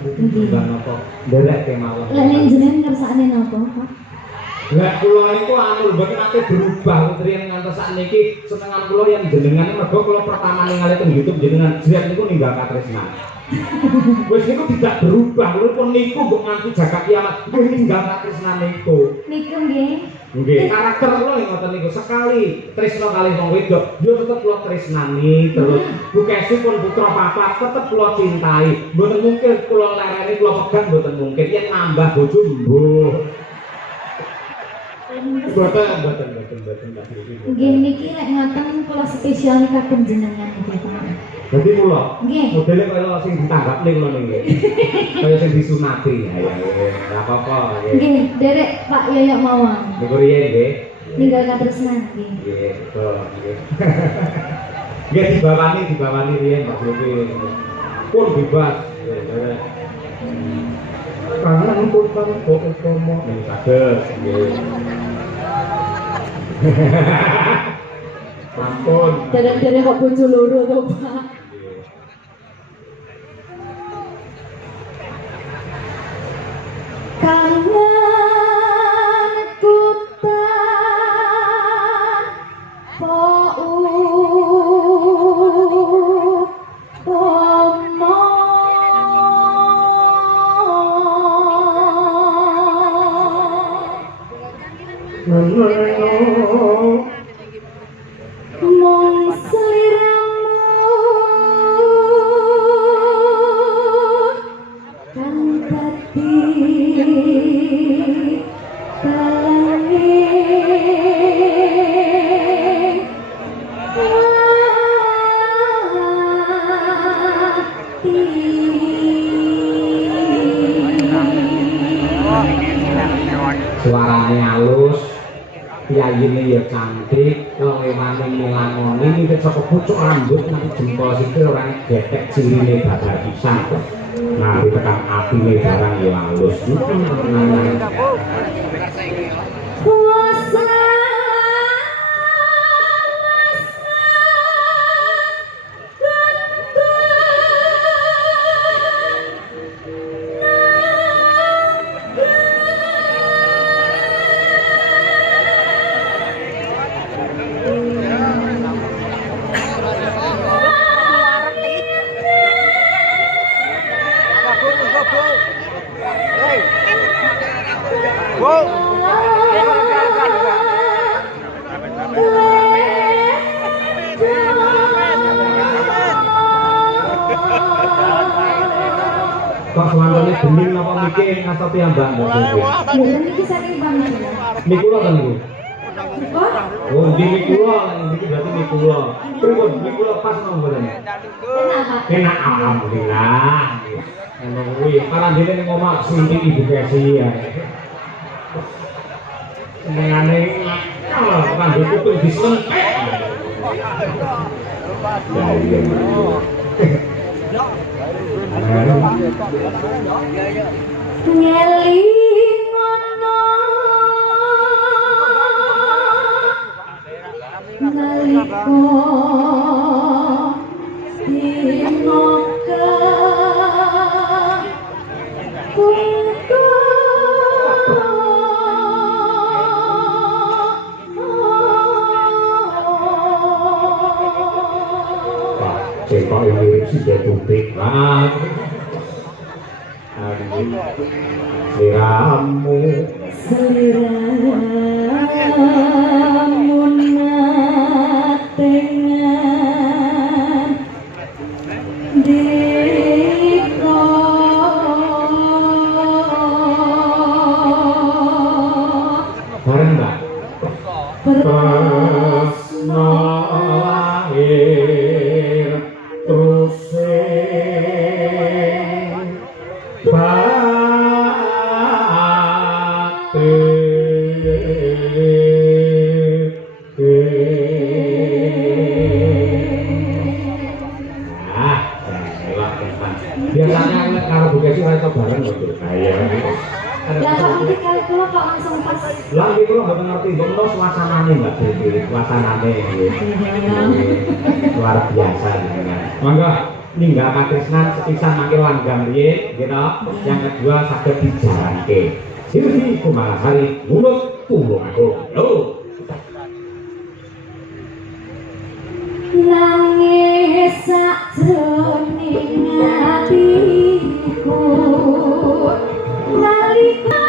Mbak napa nderek kemawon. Lek ning jenengan ngersakne napa, Pak? Lah kula niku anu mboten nate berubah riyen ngantos sakniki senengan kula yen jenengan mergo kula pertama ningali teng YouTube jenengan jiat niku ninggal katresnan. Wis niku tidak berubah walaupun niku mbok nganti jagat kiamat nggih ninggal katresnan niku. Niku nggih. Nggih, karakter kula ngoten niku sekali tresna kalih wong wedok, yo tetep kula tresnani terus. Bu Kesi pun putra papat tetep kula cintai. Mboten mungkin kula lereni kula pegang mboten mungkin yen nambah bojo mbuh. Mboten. Nggih niki lek ngoten kula spesial kagem jenengan nggih, Pak. Dadi kula Nggih. modele kaya sing ditanggapne kula niki. Kaya sing disunati. Ayo, ora apa-apa nggih. Nggih, derek Pak Yoyok mawon. Niku riyen nggih. Ninggal katresnan nggih. Nggih, betul nggih. Nggih dibawani riyen Pak Yogi. Pun bebas. Kangen pun kok utama ning saged nggih. Ampun. Derek-derek kok bojo loro to, Pak. Kangen kutan mong seliramu kan tadi kalangi Suarane halus, piyayine ya cantik, lewane milangoni iki saka pucuk rambut nang jempol sikil ora getek cirine bakal pisan. Nah, tekan atine barang ya halus. kuasa Kok suarane bening apa mikir ngasati ambak mbok. mboten iki saking pamit. Niku lho kan niku. Kok? Oh, niku lho, niki berarti niku lho. Pripun niku lho pas nang mboten. Enak alhamdulillah. Ngono kuwi, parandene ning omah sing Ibu Kesi ya. Senengane kalau kanggo kuping disentek. Ya iya. Ngelingono naliko dinoka kuntu Cekok yang mirip si Detutik lah. Seliramu seliramu natengan diko bareng mbak tresno lahir terus biasanya aku karo Bu Kesi ora iso bareng kok. Iya. lah kok nanti kali kula kok langsung pas Lah iki kula mboten ngerti mbok suasanane Mbak Dewi, suasanane luar biasa. Monggo ninggalkan tresnan sepisan mangke langgam riyin gitu. Yang kedua saged dijalanke. Sirdi Kumalasari muluk tulung lho. Nangis sakjroning atiku nalika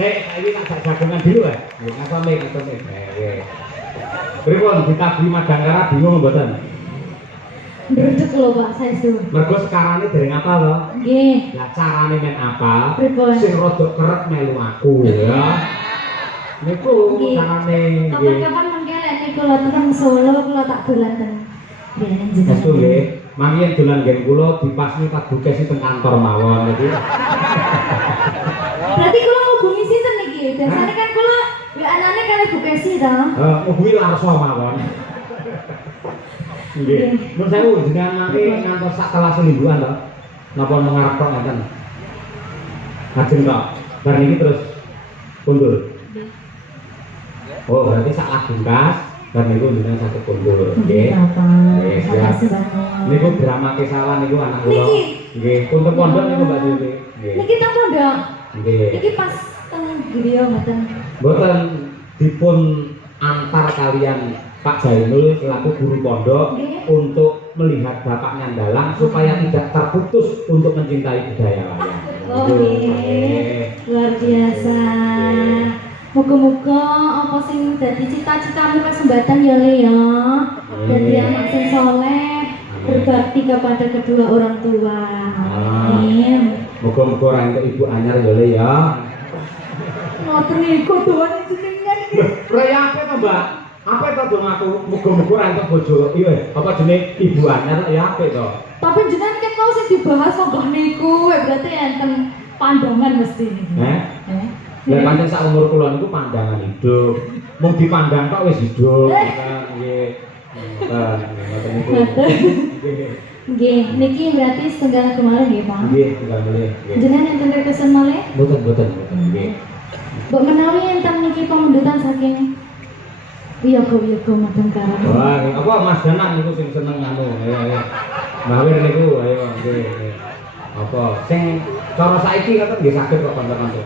Saya ini tak jagungan dulu ya. Ngapa mek ngapa mek. Pripun ditabuhi Madangkara bingung mboten? Ndredeg lho Pak saestu. Mergo sekarane dereng apa lho? Nggih. Lah carane men apa? Pripun? Sing rada kerep melu aku ya. Niku Nggih. carane nggih. Kapan-kapan mengke lek niku kula teng Solo kula tak dolan teng. Nggih, Estu nggih. Mangien dolan ngen kula dipasni tak bukesi teng kantor mawon iki. Berarti kula ngubungi sinten niki? Biasane kan kula WA-ane kali Bu Kesi to. Hubungi Larso mawon. Nggih. Nun sewu jenengan mangke ngantos sak kelas mingguan to. Napa ngarep kok ngeten? Lajeng kok. Bar niki terus kundur. Oh, berarti sak labungkas bar niku jenengan saged kundur. Nggih. Nggih, Nggih, siap. makasih banget. Niku drama kesawan niku anak kula. Niki? Nggih, untuk pondok niku Mbak Dewi. Nggih. Niki teng pondok. Nggih. Niki pas teng griya mboten. Mboten dipun antar kalian Pak Jainul selaku guru pondok Nggih. untuk melihat bapaknya dalang supaya tidak terputus untuk mencintai budaya wayang. Oh, Gitu. nggih. Luar biasa. Muga-muga apa sing dadi cita-citamu kesempatan ya Le ya. Dadi anak sing soleh, berbakti kepada kedua orang tua. Amin. Muga-muga ora entuk ibu anyar ya Le ya. Ngoten niku doan jenengan iki. Raya apa to, Mbak? Apa to dong aku muga-muga ora entuk bojo iya apa jenenge ibu anyar ya apik to. Tapi jenengan ket mau sing dibahas kok niku berarti enten pandangan mesti niki. Lah pancen sak umur kula niku pandangan hidup. Mung dipandang tok wis hidup. Nggih. Ngoten niku. Nggih, niki berarti setengah kemarin nggih, Pak. Nggih, tinggal boleh. Jenengan enten kesan malih? Boten. Nggih. Mbok menawi enten niki pemundutan saking Wiyoga Madangkara. Wah, apa Mas Danang niku sing seneng anu. Ayo. Mawir niku ayo nggih. Apa sing cara saiki ngoten nggih saged kok kanca-kanca.